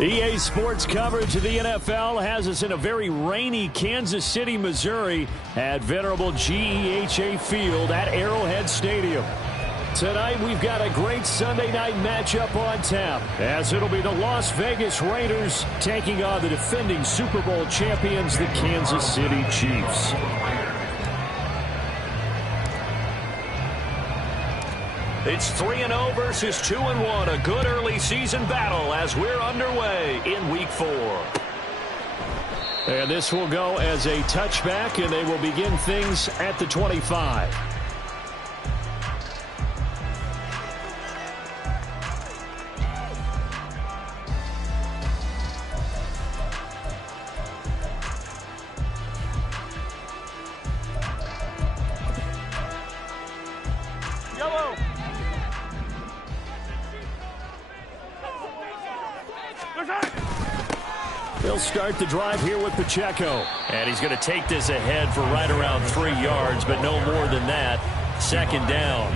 EA Sports coverage of the NFL has us in a very rainy Kansas City, Missouri at venerable GEHA Field at Arrowhead Stadium. Tonight we've got a great Sunday night matchup on tap, as it'll be the Las Vegas Raiders taking on the defending Super Bowl champions, the Kansas City Chiefs. It's 3-0 versus 2-1, a good early season battle as we're underway in Week 4. And this will go as a touchback, and they will begin things at the 25. He'll start the drive here with Pacheco. And he's going to take this ahead for right around 3 yards, but no more than that. Second down.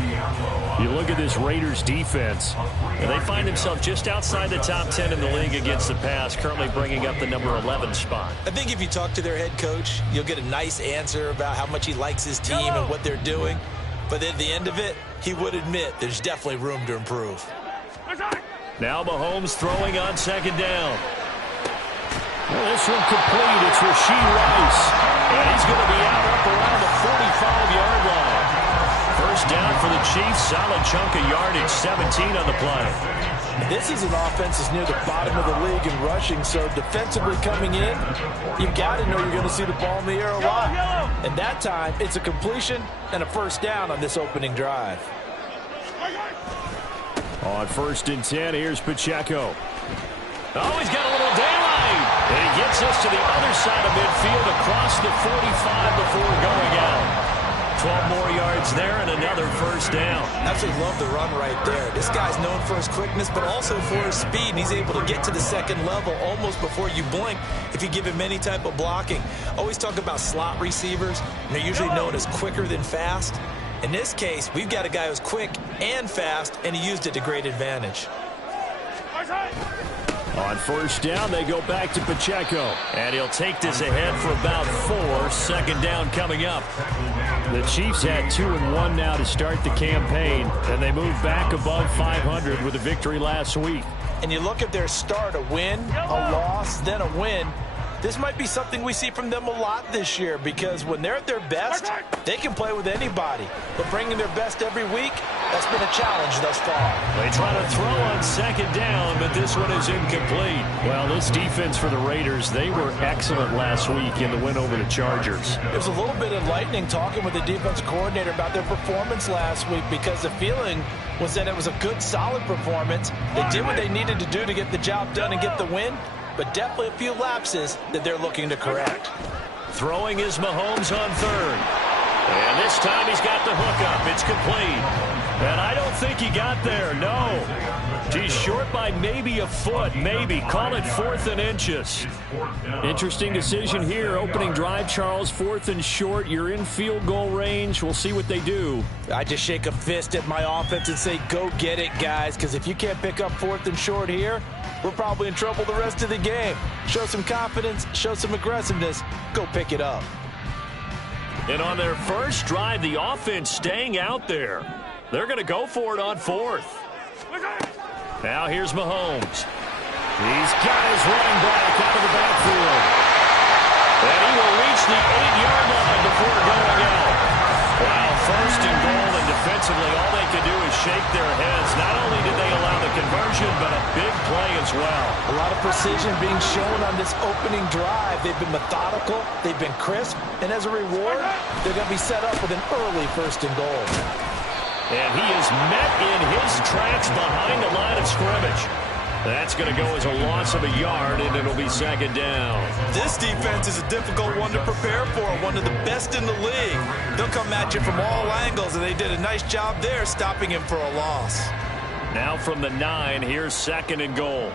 You look at this Raiders defense, and they find themselves just outside the top 10 in the league against the pass, currently bringing up the number 11 spot. I think if you talk to their head coach, you'll get a nice answer about how much he likes his team and what they're doing. But at the end of it, he would admit there's definitely room to improve. Now Mahomes throwing on second down. Well, this one complete. It's Rashee Rice. And he's going to be out up around the 45-yard line. First down for the Chiefs. Solid chunk of yardage. 17 on the play. This is an offense that's near the bottom of the league in rushing, so defensively coming in, you've got to know you're going to see the ball in the air a lot. And that time, it's a completion and a first down on this opening drive. On 1st and 10, here's Pacheco. Oh, he's got a little daylight. And he gets us to the other side of midfield across the 45 before going out. 12 more yards there and another first down. Absolutely love the run right there. This guy's known for his quickness, but also for his speed. And he's able to get to the second level almost before you blink if you give him any type of blocking. Always talk about slot receivers, and they're usually known as quicker than fast. In this case, we've got a guy who's quick and fast, and he used it to great advantage. On first down, they go back to Pacheco. And he'll take this ahead for about 4. Second down coming up. The Chiefs had 2-1 now to start the campaign, and they moved back above 500 with a victory last week. And you look at their start, a win, a loss, then a win. This might be something we see from them a lot this year, because when they're at their best, they can play with anybody. But bringing their best every week, that's been a challenge thus far. They try to throw on second down, but this one is incomplete. Well, this defense for the Raiders, they were excellent last week in the win over the Chargers. It was a little bit enlightening talking with the defense coordinator about their performance last week, because the feeling was that it was a good, solid performance. They did what they needed to do to get the job done and get the win, but definitely a few lapses that they're looking to correct. Throwing is Mahomes on third. And this time he's got the hook up. It's complete. And I don't think he got there, no. He's short by maybe a foot, maybe. Call it 4th and inches. Interesting decision here. Opening drive, Charles, 4th and short. You're in field goal range. We'll see what they do. I just shake a fist at my offense and say, go get it, guys, because if you can't pick up 4th and short here, we're probably in trouble the rest of the game. Show some confidence, show some aggressiveness, go pick it up. And on their first drive, the offense staying out there. They're going to go for it on 4th. Now here's Mahomes. He's got his running back out of the backfield. And he will reach the 8-yard line before going out. Wow, 1st and goal, and defensively, all they can do is shake their heads. Not only did they allow the conversion, but a big play as well. A lot of precision being shown on this opening drive. They've been methodical, they've been crisp, and as a reward, they're going to be set up with an early 1st and goal. And he is met in his tracks behind the line of scrimmage. That's going to go as a loss of a yard, and it'll be 2nd down. This defense is a difficult one to prepare for, one of the best in the league. They'll come at you from all angles, and they did a nice job there stopping him for a loss. Now from the 9, here's 2nd and goal.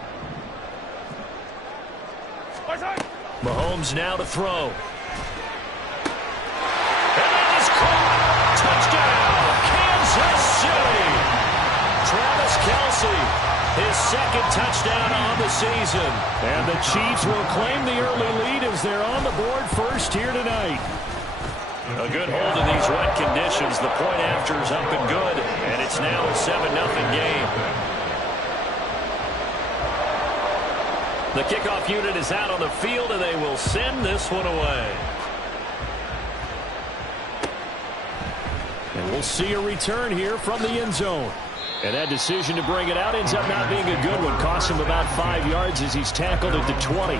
Mahomes now to throw. And that is caught. Touchdown, Kansas City. Travis Kelce. His 2nd touchdown on the season. And the Chiefs will claim the early lead as they're on the board first here tonight. A good hold in these wet conditions. The point after is up and good. And it's now a 7-0 game. The kickoff unit is out on the field, and they will send this one away. And we'll see a return here from the end zone. And that decision to bring it out ends up not being a good one. Cost him about 5 yards as he's tackled at the 20.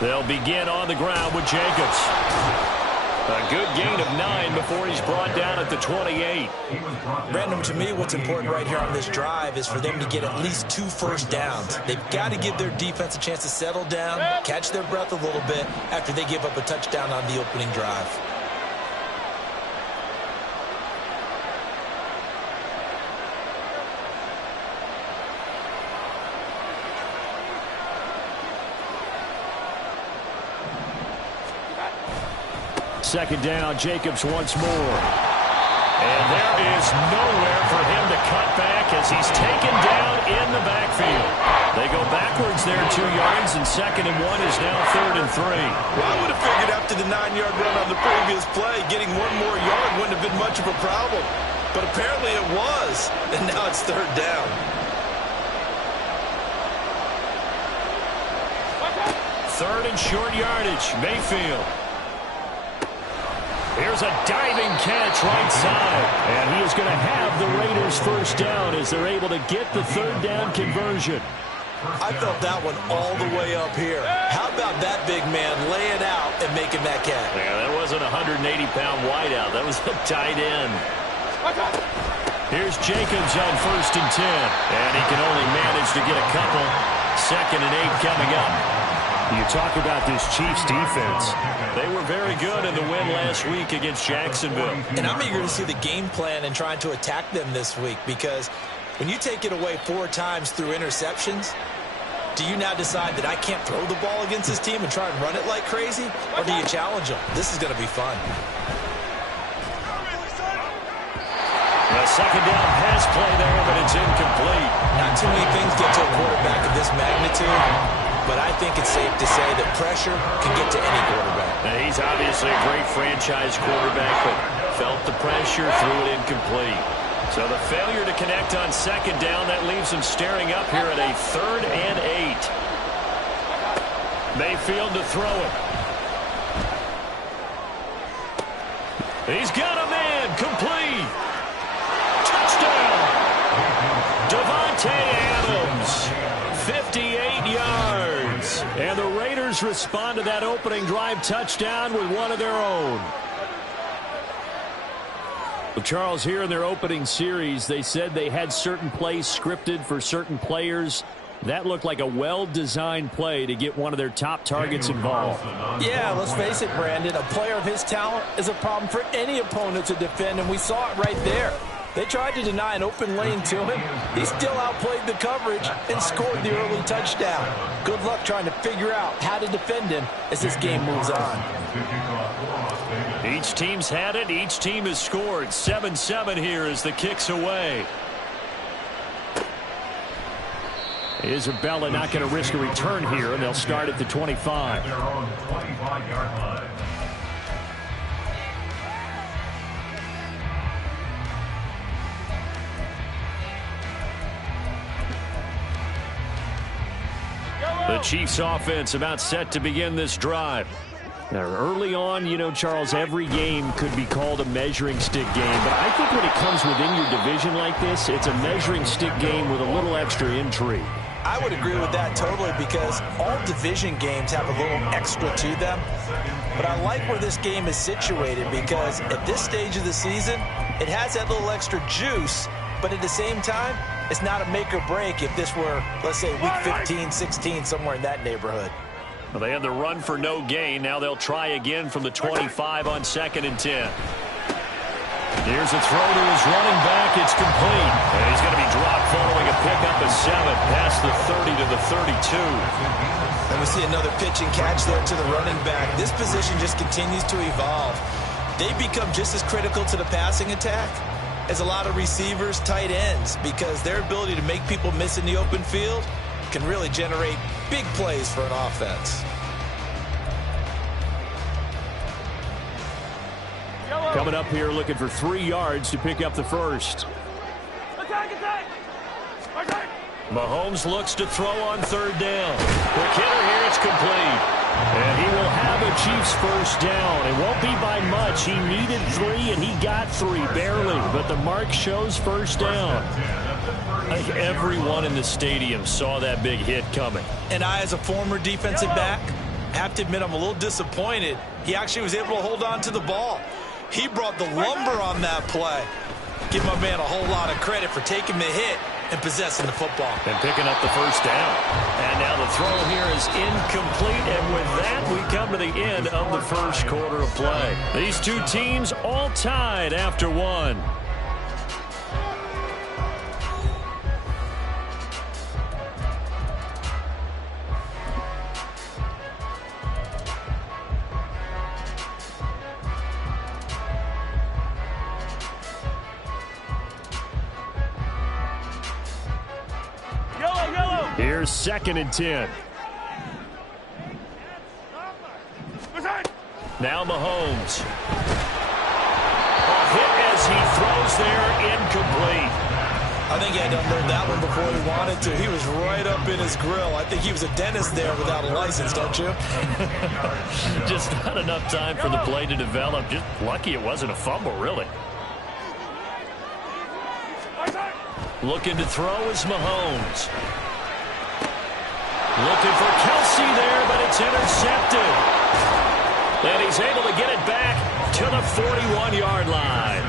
They'll begin on the ground with Jacobs. A good gain of 9 before he's brought down at the 28. Brandon, to me, what's important right here on this drive is for them to get at least 2 first downs. They've got to give their defense a chance to settle down, catch their breath a little bit after they give up a touchdown on the opening drive. Second down, Jacobs once more. And there is nowhere for him to cut back as he's taken down in the backfield. They go backwards there 2 yards, and 2nd and 1 is now 3rd and 3. Well, I would have figured after the 9-yard run on the previous play, getting 1 more yard wouldn't have been much of a problem. But apparently it was, and now it's 3rd down. Third and short yardage, Mayfield. Here's a diving catch right side. And he is going to have the Raiders first down as they're able to get the 3rd down conversion. I felt that one all the way up here. How about that big man laying out and making that catch? Yeah, that wasn't a 180-pound wideout. That was a tight end. Here's Jacobs on 1st and 10. And he can only manage to get a couple. 2nd and 8 coming up. You talk about this Chiefs defense. They were very good in the win last week against Jacksonville. And I'm eager to see the game plan and trying to attack them this week, because when you take it away 4 times through interceptions, do you now decide that I can't throw the ball against this team and try and run it like crazy? Or do you challenge them? This is going to be fun. A second down pass play there, but it's incomplete. Not too many things get to a quarterback of this magnitude, but I think it's safe to say that pressure can get to any quarterback. Now, he's obviously a great franchise quarterback, but felt the pressure, threw it incomplete. So the failure to connect on 2nd down, that leaves him staring up here at a 3rd and 8. Mayfield to throw it. He's got a man, complete. Touchdown. Devontae Adams, 58 yards. And the Raiders respond to that opening drive touchdown with one of their own. Well, Charles, here in their opening series, they said they had certain plays scripted for certain players. That looked like a well-designed play to get one of their top targets involved. Yeah, let's face it, Brandon. A player of his talent is a problem for any opponent to defend, and we saw it right there. They tried to deny an open lane to him. He still outplayed the coverage and scored the early touchdown. Good luck trying to figure out how to defend him as this game moves on. Each team's had it. Each team has scored. 7-7 here as the kick's away. Isabella not going to risk a return here, and they'll start at the 25. Their own 25-yard line. The Chiefs offense about set to begin this drive. Now, early on, you know, Charles, every game could be called a measuring stick game. But I think when it comes within your division like this, it's a measuring stick game with a little extra intrigue. I would agree with that totally because all division games have a little extra to them. But I like where this game is situated because at this stage of the season, it has that little extra juice. But at the same time, it's not a make or break if this were, let's say, week 15, 16, somewhere in that neighborhood. Well, they had the run for no gain. Now they'll try again from the 25 on 2nd and 10. Here's a throw to his running back. It's complete. And he's going to be dropped following a pickup of 7 past the 30 to the 32. And we see another pitch and catch there to the running back. This position just continues to evolve. They become just as critical to the passing attack as a lot of receivers, tight ends, because their ability to make people miss in the open field can really generate big plays for an offense. Coming up here looking for 3 yards to pick up the first. Mahomes looks to throw on 3rd down. Quick hitter here, it's complete. And he will have a Chiefs first down. It won't be by much. He needed 3, and he got 3, barely. But the mark shows first down. I think everyone in the stadium saw that big hit coming. And I, as a former defensive back, have to admit I'm a little disappointed. He actually was able to hold on to the ball. He brought the lumber on that play. Give my man a whole lot of credit for taking the hit and possessing the football. And picking up the first down. And now the throw here is incomplete. And with that, we come to the end of the first quarter of play. These two teams all tied after 1. Here's 2nd and 10. Now Mahomes. A hit as he throws there, incomplete. I think he had to unload that one before he wanted to. He was right up in his grill. I think he was a dentist there without a license, don't you? Just not enough time for the play to develop. Just lucky it wasn't a fumble, really. Looking to throw is Mahomes. Looking for Kelsey there, but it's intercepted. And he's able to get it back to the 41-yard line.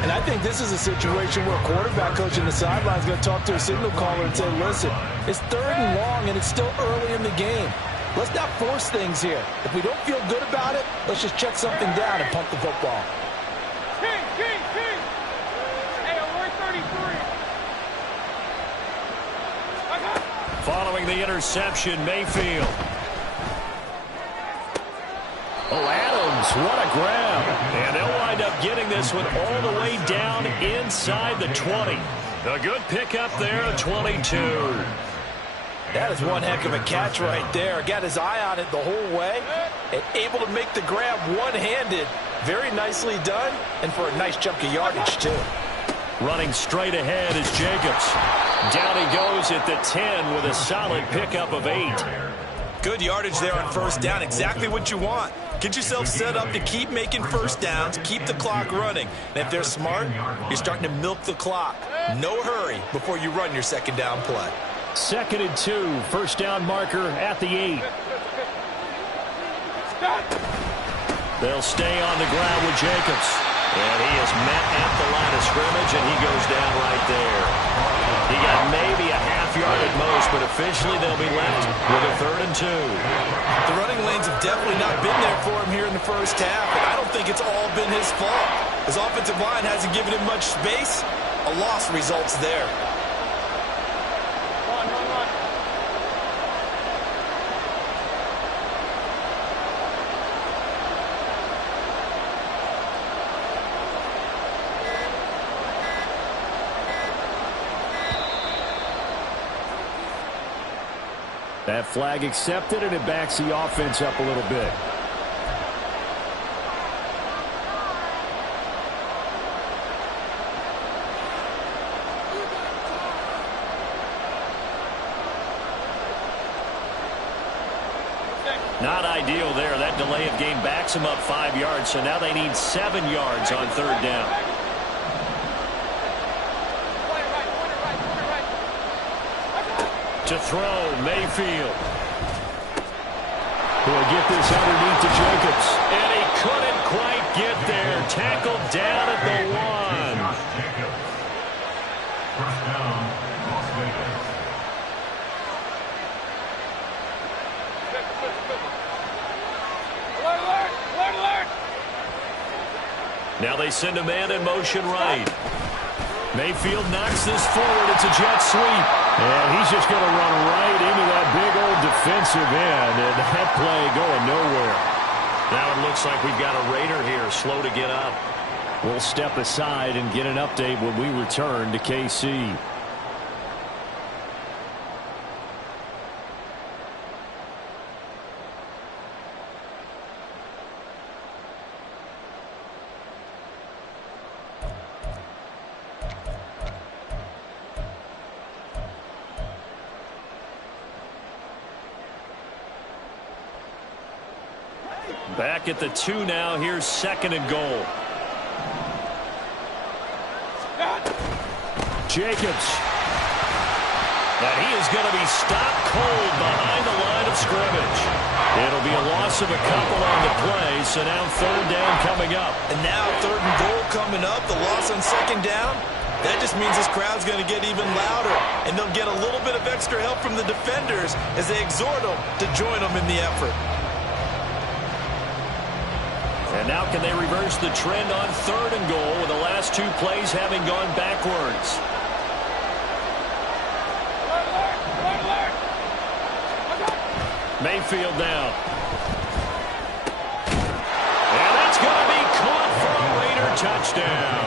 And I think this is a situation where a quarterback coach in the sideline is going to talk to a signal caller and say, listen, it's 3rd and long, and it's still early in the game. Let's not force things here. If we don't feel good about it, let's just check something down and pump the football. Following the interception, Mayfield. Oh, Adams, what a grab. And they'll wind up getting this one all the way down inside the 20. A good pickup there at 22. That is one heck of a catch right there. Got his eye on it the whole way and able to make the grab one-handed. Very nicely done, and for a nice chunk of yardage, too. Running straight ahead is Jacobs. Down he goes at the 10 with a solid pickup of 8. Good yardage there on first down. Exactly what you want. Get yourself set up to keep making first downs, keep the clock running. And if they're smart, you're starting to milk the clock. No hurry before you run your 2nd down play. 2nd and 2, first down marker at the 8. They'll stay on the ground with Jacobs. And he is met at the line of scrimmage, and he goes down right there. He got maybe a half yard at most, but officially they'll be left with a 3rd and 2. The running lanes have definitely not been there for him here in the first half, and I don't think it's all been his fault. His offensive line hasn't given him much space. A loss results there. That flag accepted, and it backs the offense up a little bit. Not ideal there. That delay of game backs them up 5 yards, so now they need 7 yards on third down. To throw, Mayfield. He'll get this underneath to Jacobs. And he couldn't quite get there. Tackled down at the 1. First down, Las Vegas. Now they send a man in motion right. Mayfield knocks this forward. It's a jet sweep. And he's just going to run right into that big old defensive end. And that play going nowhere. Now it looks like we've got a Raider here, slow to get up. We'll step aside and get an update when we return to KC. Back at the 2 now. Here's 2nd and goal. Jacobs. And he is going to be stopped cold behind the line of scrimmage. It'll be a loss of a couple on the play, so now 3rd down coming up. And now 3rd and goal coming up. The loss on 2nd down. That just means this crowd's going to get even louder. And they'll get a little bit of extra help from the defenders as they exhort them to join them in the effort. And now can they reverse the trend on 3rd and goal with the last 2 plays having gone backwards? Mayfield down. And that's going to be caught for a Raider touchdown.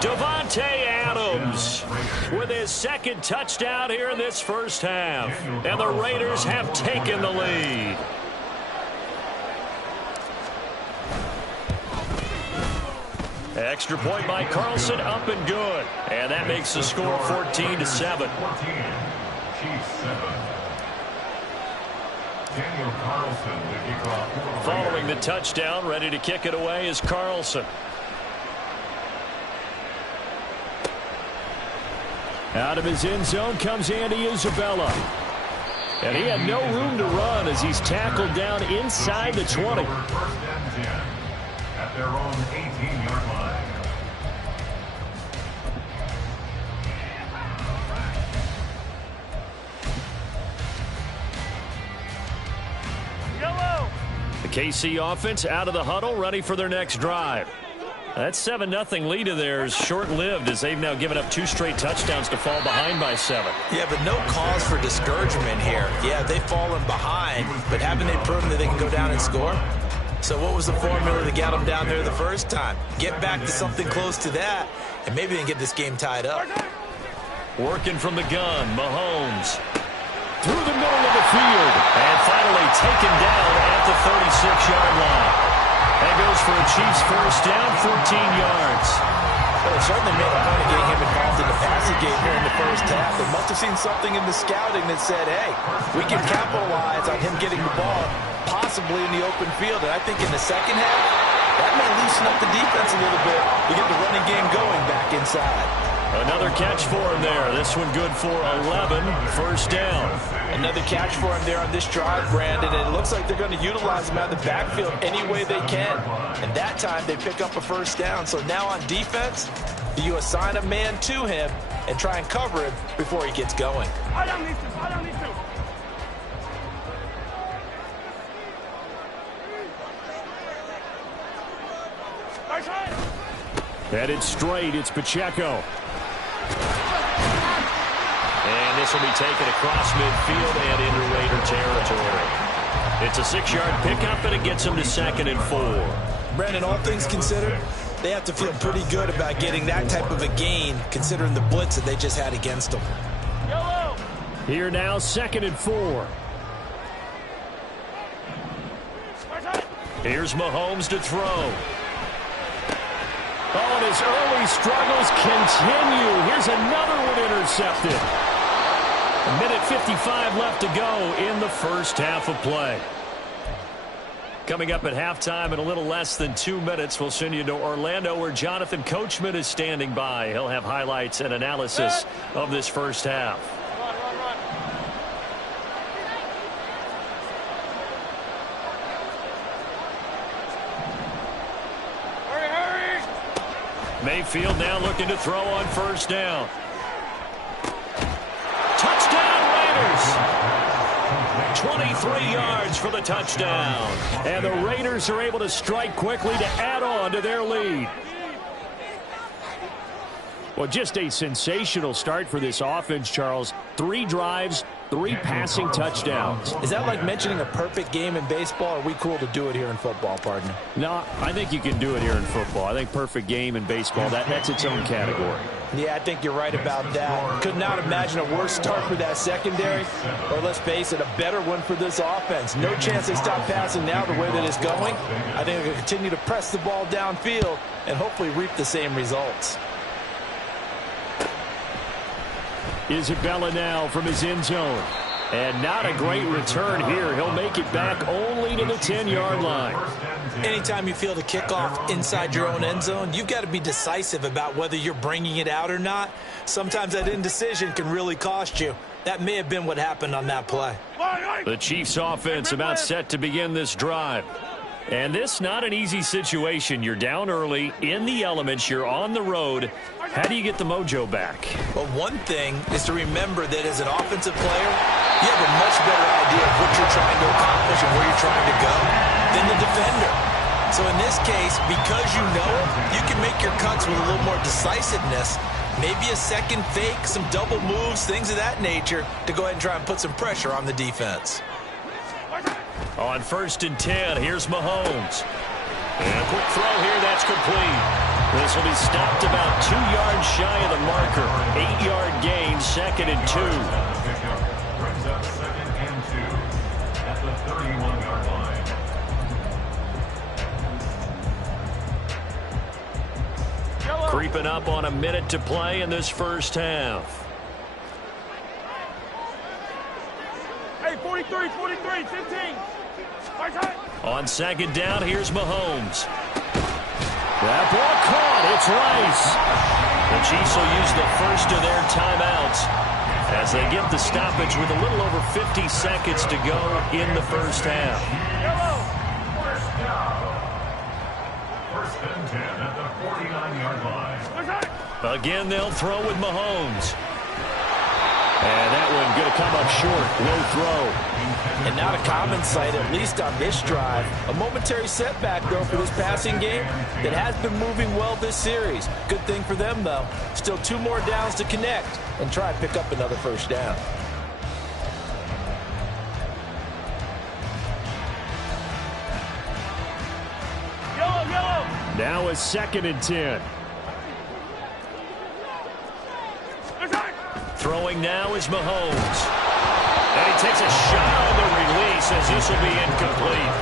Devontae Adams with his 2nd touchdown here in this first half. And the Raiders have taken the lead. Extra point by Carlson, up and good. And that makes the score 14-7. Following the touchdown, ready to kick it away is Carlson. Out of his end zone comes Andy Isabella. And he had no room to run as he's tackled down inside the 20. At their own 18-yard line. The KC offense out of the huddle, ready for their next drive. That 7-0 lead of theirs short-lived as they've now given up 2 straight touchdowns to fall behind by 7. Yeah, but no cause for discouragement here. Yeah, they've fallen behind, but haven't they proven that they can go down and score? So what was the formula to get them down there the first time? Get back to something close to that, and maybe they can get this game tied up. Working from the gun, Mahomes. Through the middle of the field. And finally taken down at the 36-yard line. That goes for a Chiefs first down, 14 yards. Well, it certainly made a point of getting him involved in the passing game here in the first half. They must have seen something in the scouting that said, hey, we can capitalize on him getting the ball possibly in the open field. And I think in the second half, that may loosen up the defense a little bit to get the running game going back inside. Another catch for him there. This one good for 11. First down. Another catch for him there on this drive, Brandon. And it looks like they're going to utilize him out of the backfield any way they can. And that time they pick up a first down. So now on defense, you assign a man to him and try and cover him before he gets going. I don't need to. I don't need to. Headed straight, it's Pacheco. And this will be taken across midfield and into Raider territory. It's a 6-yard pickup, and it gets them to 2nd and 4. Brandon, all things considered, they have to feel pretty good about getting that type of a gain, considering the blitz that they just had against them. Here now, 2nd and 4. Here's Mahomes to throw. Oh, and his early struggles continue. Here's another one intercepted. 1:55 left to go in the first half of play. Coming up at halftime in a little less than 2 minutes, we'll send you to Orlando where Jonathan Coachman is standing by. He'll have highlights and analysis of this first half. Mayfield now looking to throw on first down. Touchdown Raiders! 23 yards for the touchdown. And the Raiders are able to strike quickly to add on to their lead. Well, just a sensational start for this offense, Charles. 3 drives, 3 passing touchdowns. Is that like mentioning a perfect game in baseball? Or are we cool to do it here in football, partner? No, I think you can do it here in football. I think perfect game in baseball, that's its own category. Yeah, I think you're right about that. Could not imagine a worse start for that secondary, or let's face it, a better one for this offense. No chance they stop passing now the way that it's going. I think they're going to continue to press the ball downfield and hopefully reap the same results. Isabella now from his end zone. And not a great return here. He'll make it back only to the 10-yard line. Anytime you feel the kickoff inside your own end zone, you've got to be decisive about whether you're bringing it out or not. Sometimes that indecision can really cost you. That may have been what happened on that play. The Chiefs offense about set to begin this drive. And this not an easy situation. You're down early, in the elements, you're on the road. How do you get the mojo back? Well, one thing is to remember that as an offensive player, you have a much better idea of what you're trying to accomplish and where you're trying to go than the defender. So in this case, because you know it, you can make your cuts with a little more decisiveness. Maybe a second fake, some double moves, things of that nature to go ahead and try and put some pressure on the defense. On 1st and 10, here's Mahomes. And a quick throw here, that's complete. This will be stopped about 2 yards shy of the marker. 8-yard gain, 2nd and 2. Brings up 2nd and 2 at the 31-yard line. Creeping up on a minute to play in this first half. Hey, 43, 15. On 2nd down, here's Mahomes. That ball caught. It's Rice. The Chiefs will use the first of their timeouts as they get the stoppage with a little over 50 seconds to go in the first half. First down. 1st and 10 at the 49-yard line. Again, they'll throw with Mahomes. And that one going to come up short. Low throw. And not a common sight, at least on this drive. A momentary setback, though, for this passing game that has been moving well this series. Good thing for them, though. Still 2 more downs to connect and try and pick up another first down. Yellow. Now a 2nd and 10. Throwing now is Mahomes. And he takes a shot on the release as this will be incomplete.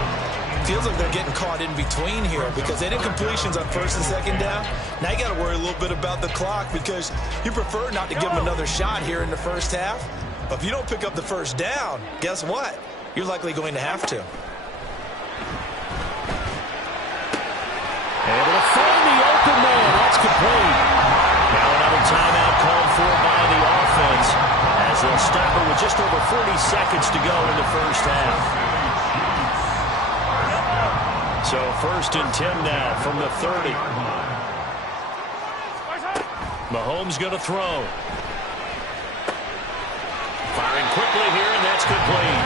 Feels like they're getting caught in between here because they did completions on 1st and 2nd down. Now you got to worry a little bit about the clock because you prefer not to give them another shot here in the first half. But if you don't pick up the first down, guess what? You're likely going to have to. Able to find the open man. That's complete. Now another timeout called for by the offense as they'll stop it with just over 40 seconds to go in the first half. So 1st and 10 now from the 30. Mahomes going to throw. Firing quickly here, and that's complete.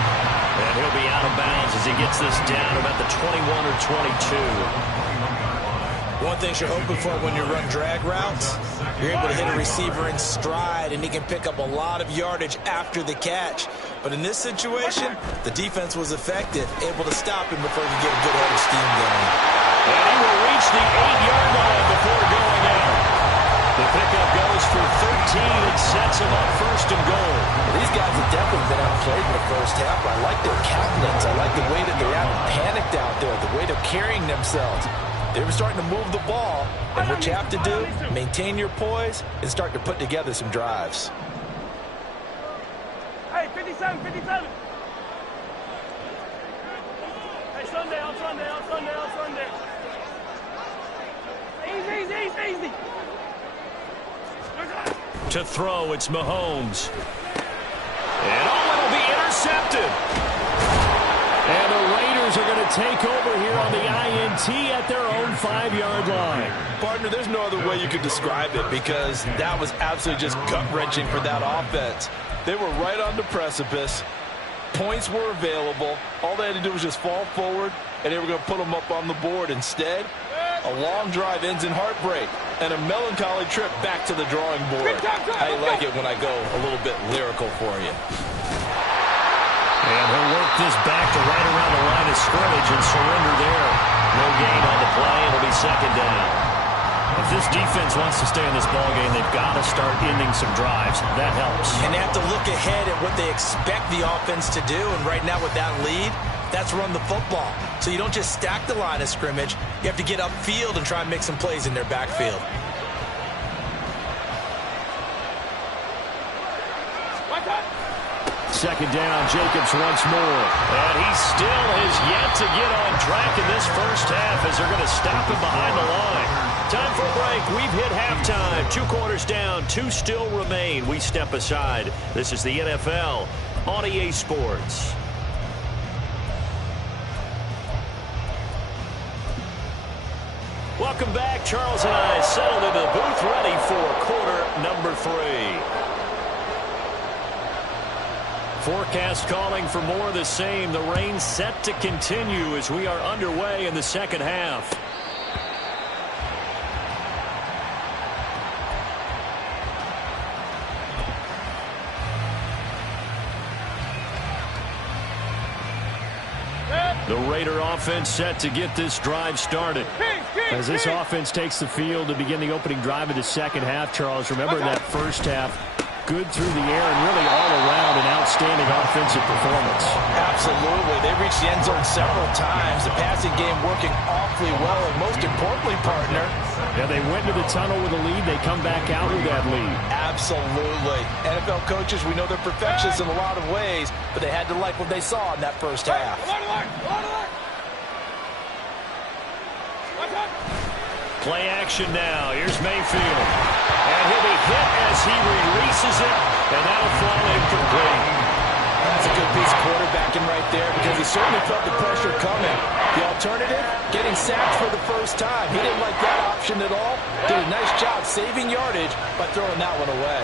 And he'll be out of bounds as he gets this down about the 21 or 22. One thing you're hoping for when you run drag routes, you're able to hit a receiver in stride, and he can pick up a lot of yardage after the catch. But in this situation, the defense was effective, able to stop him before he could get a good head of steam going. And he will reach the 8-yard line before going out. The The pickup goes for 13 and sets him up first and goal. These guys have definitely been outplayed in the first half. I like their countenance. I like the way that they haven't panicked out there, the way they're carrying themselves. They were starting to move the ball, and what you have to do, maintain your poise and start to put together some drives. Hey, 57, 57. Hey, Sunday, on Sunday, on Sunday, on Sunday. Easy, easy, easy, easy. To throw, it's Mahomes. And it'll be intercepted. And the Raiders are going to take over here on the INT at their own 5-yard line. Partner, there's no other way you could describe it because that was absolutely just gut-wrenching for that offense. They were right on the precipice. Points were available. All they had to do was just fall forward, and they were going to put them up on the board. Instead, a long drive ends in heartbreak and a melancholy trip back to the drawing board. I like it when I go a little bit lyrical for you. And he'll work this back to right around the line of scrimmage and surrender there. No gain on the play. It'll be second down. If this defense wants to stay in this ballgame, they've got to start ending some drives. That helps. And they have to look ahead at what they expect the offense to do. And right now with that lead, that's run the football. So you don't just stack the line of scrimmage. You have to get upfield and try and make some plays in their backfield. Second down, Jacobs once more. And he still has yet to get on track in this first half as they're going to stop him behind the line. Time for a break. We've hit halftime. 2 quarters down, 2 still remain. We step aside. This is the NFL on EA Sports. Welcome back. Charles and I settled into the booth ready for quarter number 3. Forecast calling for more of the same. The rain set to continue as we are underway in the second half. The Raider offense set to get this drive started. As this offense takes the field to begin the opening drive of the second half, Charles, remember that first half, good through the air and really all around an outstanding offensive performance. Absolutely. They reached the end zone several times. The passing game working awfully well, and most importantly, partner. Yeah, they went to the tunnel with a lead. They come back out with that lead. Absolutely. NFL coaches, we know they're perfectionists in a lot of ways, but they had to like what they saw in that first half. Play action now. Here's Mayfield. And he'll be hit as he releases it, and that'll fall incomplete. That's a good piece of quarterbacking right there because he certainly felt the pressure coming. The alternative, getting sacked for the first time. He didn't like that option at all. Did a nice job saving yardage by throwing that one away.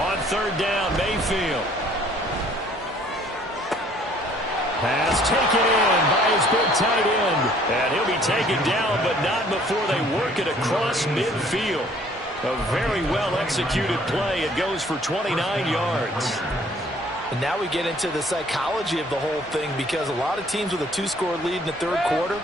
On third down, Mayfield. Pass taken in by his big tight end. And he'll be taken down, but not before they work it across midfield. A very well-executed play. It goes for 29 yards. And now we get into the psychology of the whole thing because a lot of teams with a 2-score lead in the third quarter,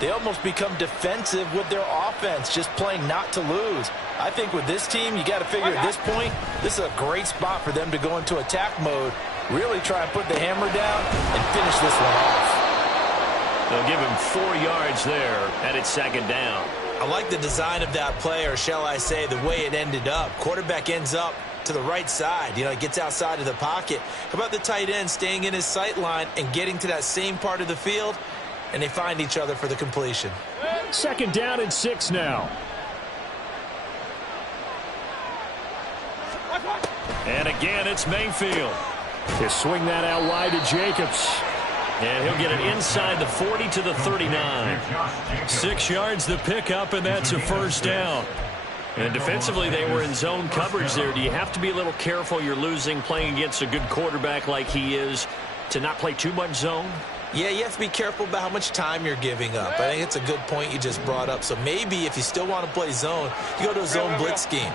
they almost become defensive with their offense, just playing not to lose. I think with this team, you got to figure at this point, this is a great spot for them to go into attack mode, really try and put the hammer down and finish this one off. They'll give him 4 yards there, and it's second down. I like the design of that play, or shall I say the way it ended up. Quarterback ends up to the right side. You know, he gets outside of the pocket. How about the tight end staying in his sight line and getting to that same part of the field? And they find each other for the completion. Second down and 6 now. And again, it's Mayfield. He'll swing that out wide to Jacobs. And he'll get it inside the 40 to the 39. 6 yards the pickup, and that's a first down. And defensively, they were in zone coverage there. Do you have to be a little careful? You're losing, playing against a good quarterback like he is, to not play too much zone? Yeah, you have to be careful about how much time you're giving up. I think it's a good point you just brought up. So maybe if you still want to play zone, you go to a zone blitz scheme.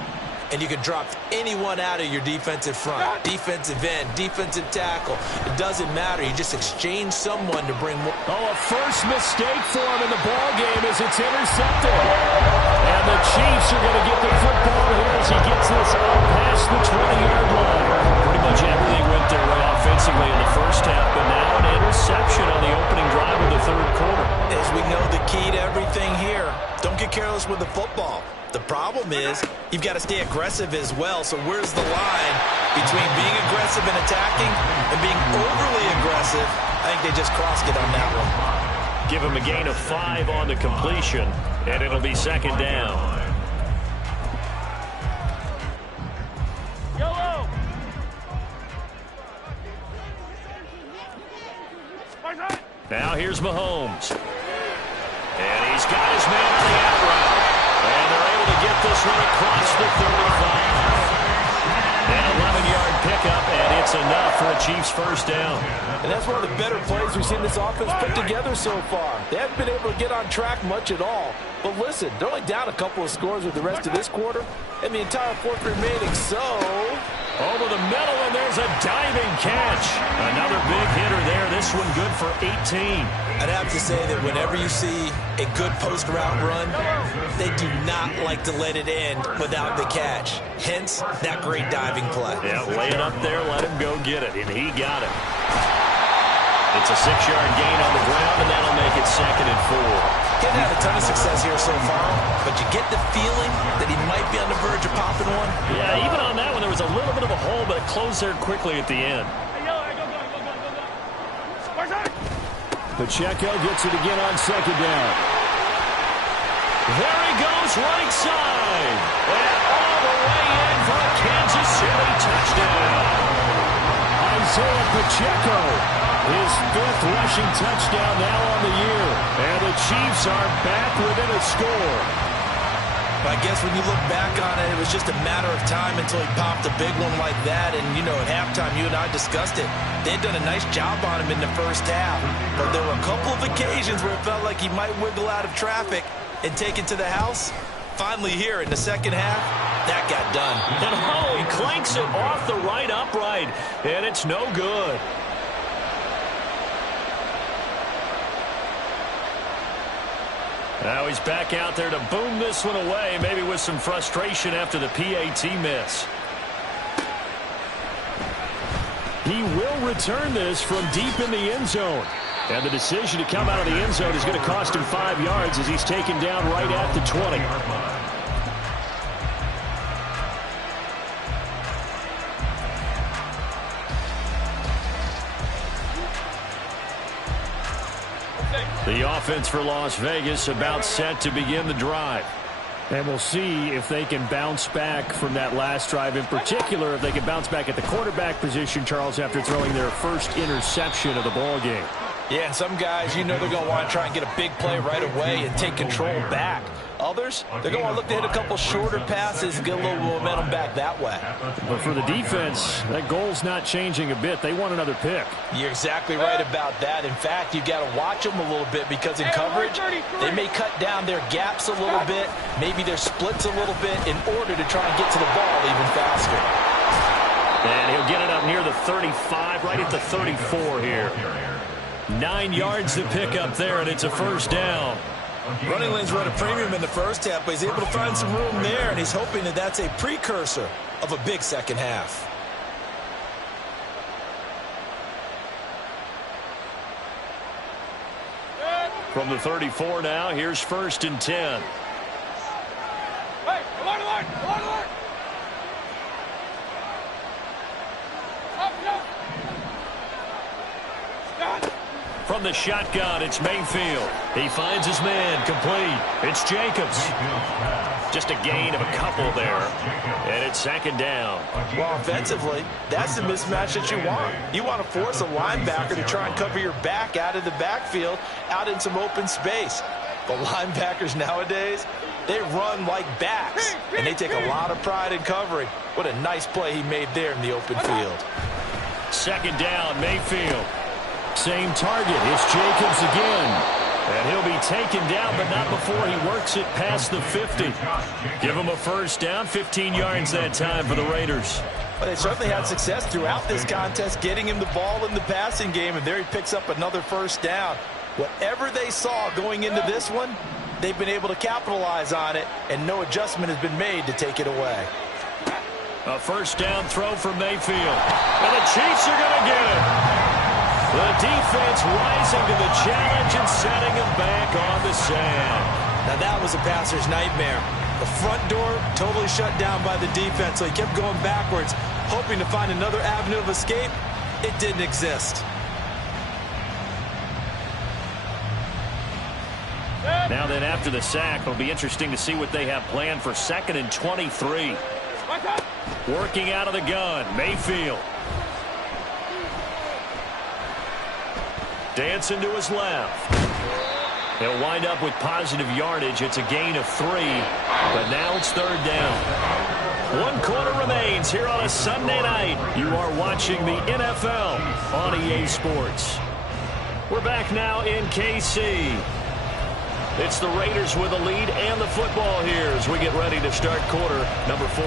and you can drop anyone out of your defensive front. Defensive end, defensive tackle. It doesn't matter. You just exchange someone to bring more. Oh, a first mistake for him in the ball game as it's intercepted. And the Chiefs are going to get the football here as he gets this out past the 20-yard line. Pretty much everything went their way offensively in the first half, but now an interception on the opening drive of the third quarter. As we know, the key to everything here, don't get careless with the football. The problem is you've got to stay aggressive as well. So where's the line between being aggressive and attacking and being overly aggressive? I think they just crossed it on that one. Give him a gain of 5 on the completion, and it'll be second down. Yellow. Now here's Mahomes. And he's got his man on the out route. And they're able to get this one across the 35. An 11-yard pickup, and it's enough for a Chiefs first down. And that's one of the better plays we've seen this offense put together so far. They haven't been able to get on track much at all. But listen, they're only down a couple of scores with the rest of this quarter and the entire fourth remaining. So over the middle, and there's a diving catch. Another big hitter there. This one good for 18. I'd have to say that whenever you see a good post-route run, they do not like to let it end without the catch. Hence, that great diving play. Yeah, lay it up there, let him go get it, and he got it. It's a 6-yard gain on the ground, and that'll make it 2nd and 4. He hasn't had a ton of success here so far, but you get the feeling that he might be on the verge of popping one. Yeah, even on that one, there was a little bit of a hole, but it closed there quickly at the end. Pacheco gets it again on second down. There he goes, right side. And all the way in for a Kansas City touchdown. Isaiah Pacheco, his 5th rushing touchdown now on the year. And the Chiefs are back within a score. But I guess when you look back on it, it was just a matter of time until he popped a big one like that. And, you know, at halftime, you and I discussed it. They had done a nice job on him in the first half. But there were a couple of occasions where it felt like he might wiggle out of traffic and take it to the house. Finally here in the second half, that got done. And oh, he clanks it off the right upright. And it's no good. Now he's back out there to boom this one away, maybe with some frustration after the PAT miss. He will return this from deep in the end zone. And the decision to come out of the end zone is going to cost him 5 yards as he's taken down right at the 20. The offense for Las Vegas about set to begin the drive. And we'll see if they can bounce back from that last drive. In particular, if they can bounce back at the quarterback position, Charles, after throwing their first interception of the ball game. yeah, and some guys, you know, they're going to want to try and get a big play right away and take control back. Others, they're going to look to hit a couple shorter passes and get a little momentum back that way. But for the defense, that goal's not changing a bit. They want another pick. You're exactly right about that. In fact, you've got to watch them a little bit because in coverage, they may cut down their gaps a little bit, maybe their splits a little bit in order to try and get to the ball even faster. And he'll get it up near the 35, right at the 34 here. 9 yards to pick up there, and it's a first down. Running lanes run a premium in the first half, but he's able to find some room there, and he's hoping that that's a precursor of a big second half. From the 34 now, here's 1st and 10. Hey, along the line, along the line. From the shotgun, it's Mayfield. He finds his man, complete. It's Jacobs. Just a gain of a couple there. And it's 2nd down. Well, offensively, that's the mismatch that you want. You want to force a linebacker to try and cover your back out of the backfield, out in some open space. But linebackers nowadays, they run like backs, and they take a lot of pride in covering. What a nice play he made there in the open field. 2nd down, Mayfield. Same target. It's Jacobs again. And he'll be taken down, but not before he works it past the 50. Give him a first down, 15 yards that time for the Raiders. Well, they certainly had success throughout this contest, getting him the ball in the passing game, and there he picks up another first down. Whatever they saw going into this one, they've been able to capitalize on it, and no adjustment has been made to take it away. A first down throw for Mayfield. And the Chiefs are going to get it. The defense rising to the challenge and setting him back on the sand. Now that was a passer's nightmare. The front door totally shut down by the defense, so he kept going backwards, hoping to find another avenue of escape. It didn't exist. Now then, after the sack, it'll be interesting to see what they have planned for 2nd and 23. Working out of the gun, Mayfield. Dancing to his left. He'll wind up with positive yardage. It's a gain of 3, but now it's 3rd down. 1 quarter remains here on a Sunday night. You are watching the NFL on EA Sports. We're back now in KC. It's the Raiders with a lead and the football here as we get ready to start quarter number 4.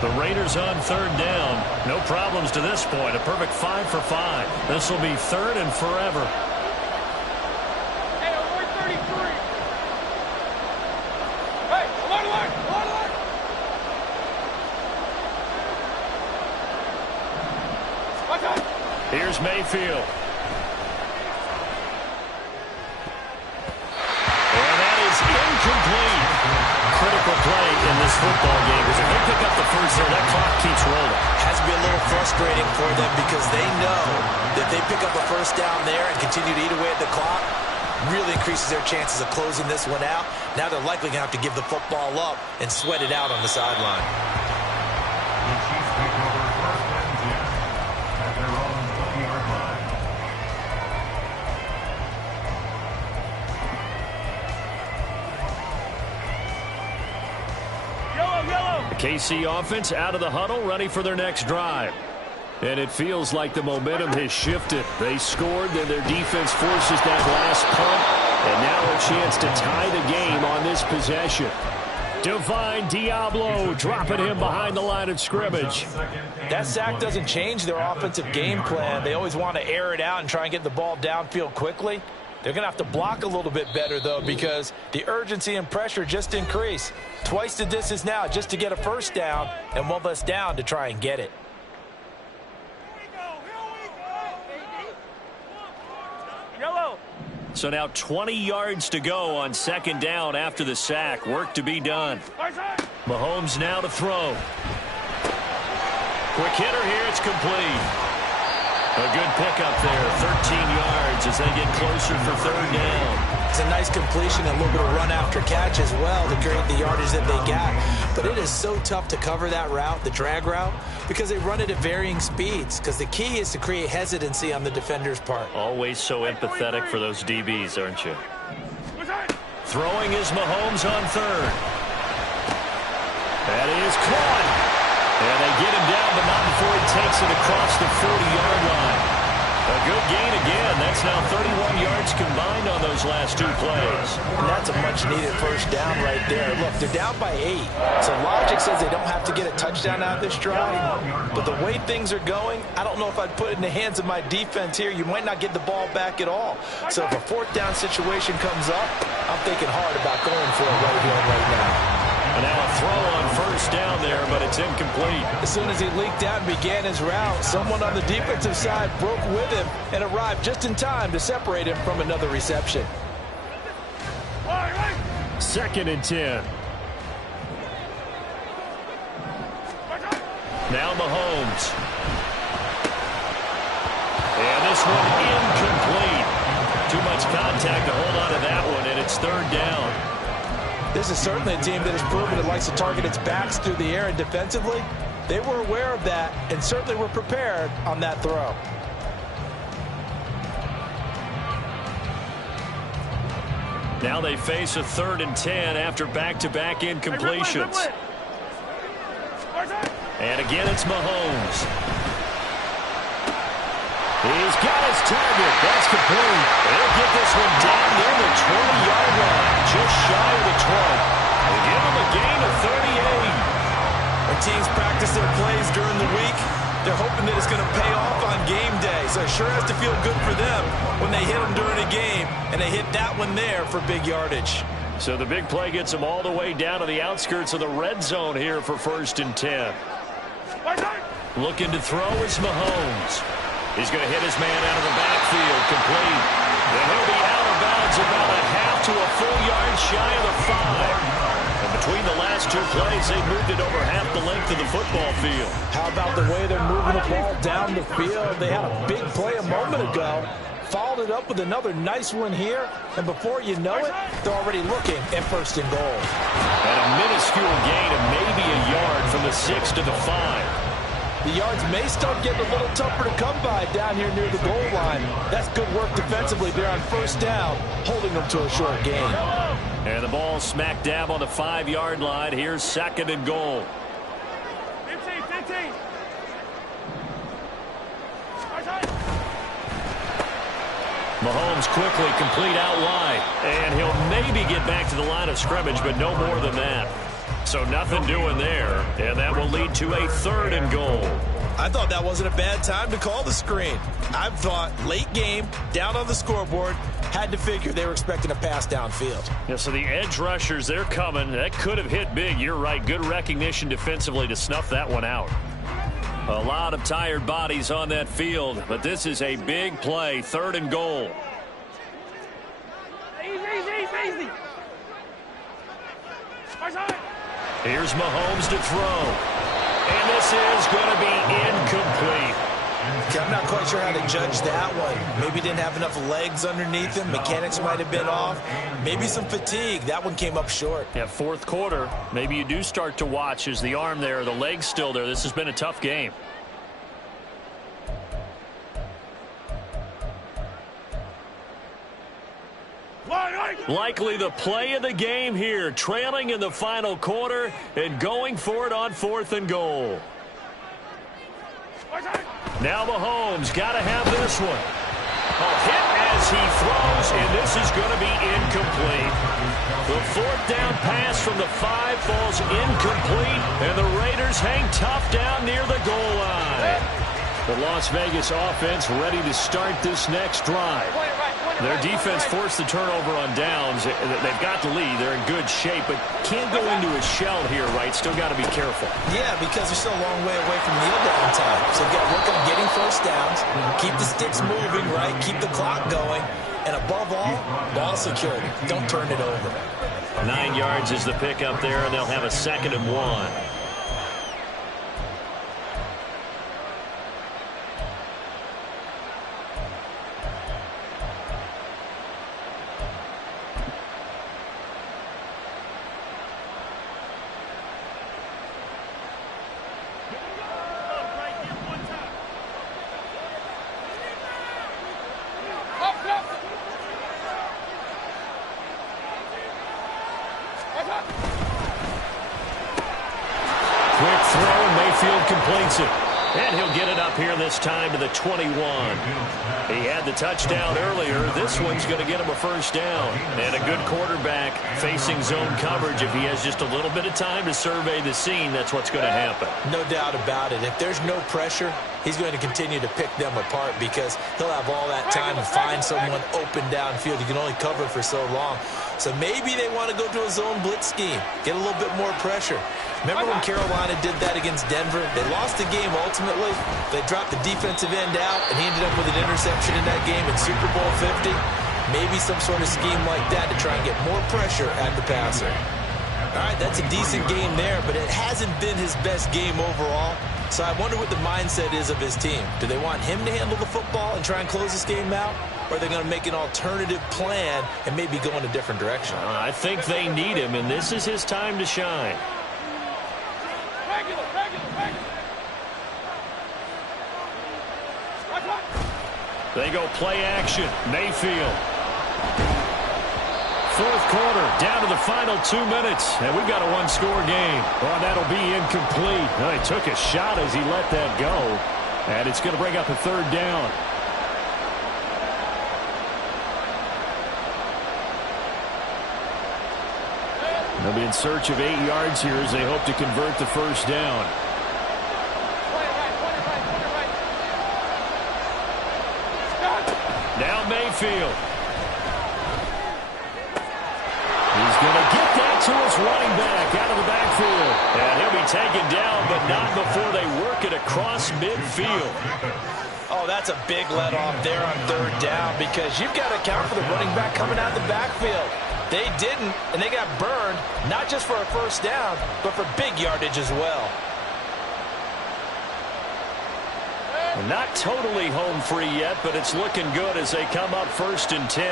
The Raiders on 3rd down. No problems to this point. A perfect 5 for 5. This will be 3rd and forever. Hey, avoid 33. Hey, line, line. Here's Mayfield. And that is incomplete. Critical play in this football game because if they pick up the first there, that clock keeps rolling. Has to be a little frustrating for them because they know that they pick up a first down there and continue to eat away at the clock, really increases their chances of closing this one out. Now they're likely going to have to give the football up and sweat it out on the sideline. The Chiefs take over 1st and 10 at their own 20-yard line. The KC offense out of the huddle, ready for their next drive. And it feels like the momentum has shifted. They scored, then their defense forces that last punt. And now a chance to tie the game on this possession. Divine Diablo dropping him behind the line of scrimmage. That sack doesn't change their offensive game plan. They always want to air it out and try and get the ball downfield quickly. They're going to have to block a little bit better, though, because the urgency and pressure just increase. Twice the distance now just to get a first down and 1 less down to try and get it. Yellow. So now 20 yards to go on 2nd down after the sack. Work to be done. Mahomes now to throw. Quick hitter here. It's complete. A good pickup there. 13 yards as they get closer for 3rd down. It's a nice completion and a little bit of run after catch as well to create the yardage that they got. But it is so tough to cover that route, the drag route, because they run it at varying speeds. Because the key is to create hesitancy on the defender's part. Always so empathetic for those DBs, aren't you? Throwing is Mahomes on 3rd. That is caught. And they get him down, but not before he takes it across the 40-yard line. A good gain again. That's now 31 yards combined on those last 2 plays. And that's a much-needed first down right there. Look, they're down by 8. So logic says they don't have to get a touchdown out of this drive. But the way things are going, I don't know if I'd put it in the hands of my defense here. You might not get the ball back at all. So if a 4th down situation comes up, I'm thinking hard about going for it right here and right now. And now a throw on 1st down there, but it's incomplete. As soon as he leaked out and began his route, someone on the defensive side broke with him and arrived just in time to separate him from another reception. 2nd and 10. Now Mahomes. And this one incomplete. Too much contact to hold on to that one, and it's 3rd down. This is certainly a team that has proven it likes to target its backs through the air, and defensively, they were aware of that and certainly were prepared on that throw. Now they face a 3rd and 10 after back-to-back incompletions. And again, it's Mahomes. He's got his target. That's complete. They'll get this one down near the 20-yard line, just shy of the 20. They give him a gain of 38. When teams practice their plays during the week, they're hoping that it's going to pay off on game day. So it sure has to feel good for them when they hit them during a game, and they hit that one there for big yardage. So the big play gets them all the way down to the outskirts of the red zone here for 1st and 10. Looking to throw is Mahomes. He's going to hit his man out of the backfield, complete. And he'll be out of bounds about a half to a full yard shy of the 5. And between the last 2 plays, they moved it over half the length of the football field. How about the way they're moving the ball down the field? They had a big play a moment ago. Followed it up with another nice one here. And before you know it, they're already looking at 1st and goal. And a minuscule gain of maybe a yard from the 6 to the 5. The yards may start getting a little tougher to come by down here near the goal line. That's good work defensively there on 1st down, holding them to a short gain. And the ball smack dab on the 5-yard line. Here's 2nd and goal. 15. Mahomes quickly complete out wide. And he'll maybe get back to the line of scrimmage, but no more than that. So nothing doing there, and that will lead to a 3rd and goal. I thought that wasn't a bad time to call the screen. I thought late game, down on the scoreboard, had to figure they were expecting a pass downfield. Yeah, so the edge rushers, they're coming. That could have hit big. You're right. Good recognition defensively to snuff that one out. A lot of tired bodies on that field, but this is a big play. 3rd and goal. Easy. Here's Mahomes to throw. And this is going to be incomplete. I'm not quite sure how to judge that one. Maybe didn't have enough legs underneath him. Mechanics might have been off. Maybe some fatigue. That one came up short. Yeah, 4th quarter. Maybe you do start to watch. Is the arm there, the leg's still there? This has been a tough game. Likely the play of the game here, trailing in the final quarter and going for it on 4th and goal. Now Mahomes got to have this one. A hit as he throws, and this is going to be incomplete. The 4th down pass from the 5 falls incomplete, and the Raiders hang tough down near the goal line. The Las Vegas offense ready to start this next drive. Their defense forced the turnover on downs. They've got the lead. They're in good shape, but can't go into a shell here, right? Still got to be careful. Yeah, because they're still a long way away from kneel down time. So you've got to work on getting 1st downs, keep the sticks moving, right? Keep the clock going. And above all, ball security. Don't turn it over. 9 yards is the pickup there, and they'll have a 2nd and 1. Quick throw, and Mayfield completes it. And he'll get it up here this time to the 21. He had the touchdown earlier. This one's going to get him a 1st down. And a good quarterback facing zone coverage. If he has just a little bit of time to survey the scene, that's what's going to happen. No doubt about it. If there's no pressure, he's going to continue to pick them apart because he'll have all that time to find someone open downfield. You can only cover for so long. So maybe they want to go to a zone blitz scheme, get a little bit more pressure. Remember when Carolina did that against Denver? They lost the game ultimately. They dropped the defensive end out, and he ended up with an interception in that game in Super Bowl 50. Maybe some sort of scheme like that to try and get more pressure at the passer. All right, that's a decent game there, but it hasn't been his best game overall. So I wonder what the mindset is of his team. Do they want him to handle the football and try and close this game out? Or are they going to make an alternative plan and maybe go in a different direction? I think they need him, and this is his time to shine. They go play action. Mayfield Fourth quarter, down to the final 2 minutes, and we've got a one-score game. Well, that'll be incomplete. Well, he took a shot as he let that go, and it's going to bring up a third down. They'll be in search of 8 yards here as they hope to convert the first down. Now Mayfield. He's going to get that to his running back out of the backfield. And he'll be taken down, but not before they work it across midfield. Oh, that's a big let off there on third down because you've got to account for the running back coming out of the backfield. They didn't, and they got burned, not just for a first down, but for big yardage as well. Not totally home free yet, but it's looking good as they come up 1st and 10.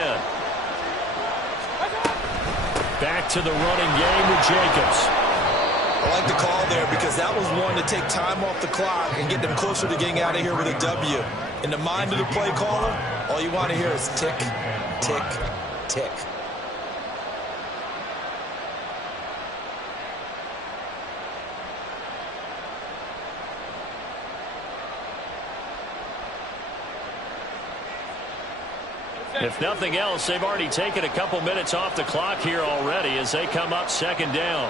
Back to the running game with Jacobs. I like the call there because that was one to take time off the clock and get them closer to getting out of here with a W. In the mind of the play caller, all you want to hear is tick, tick, tick. If nothing else, they've already taken a couple minutes off the clock here already as they come up 2nd down.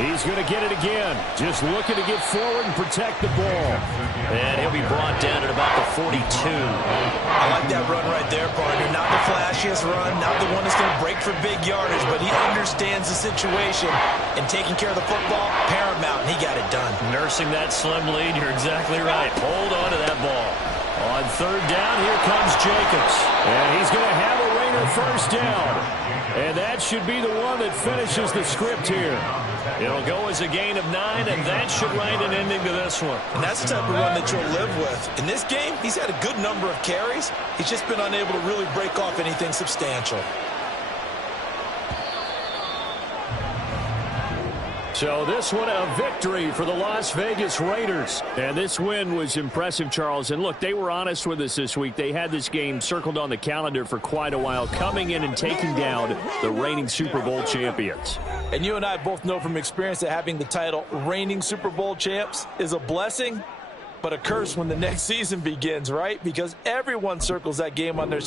He's going to get it again. Just looking to get forward and protect the ball. And he'll be brought down at about the 42. I like that run right there, partner. Not the flashiest run, not the one that's going to break for big yardage, but he understands the situation, and taking care of the football, paramount, and he got it done. Nursing that slim lead, you're exactly right. Hold on to that ball. On 3rd down, here comes Jacobs. And he's going to have a ringer first down. And that should be the one that finishes the script here. It'll go as a gain of 9, and that should write an ending to this one. And that's the type of run that you'll live with. In this game, he's had a good number of carries. He's just been unable to really break off anything substantial. So this one a victory for the Las Vegas Raiders. And this win was impressive, Charles. And look, they were honest with us this week. They had this game circled on the calendar for quite a while, coming in and taking down the reigning Super Bowl champions. And you and I both know from experience that having the title reigning Super Bowl champs is a blessing, but a curse when the next season begins, right? Because everyone circles that game on their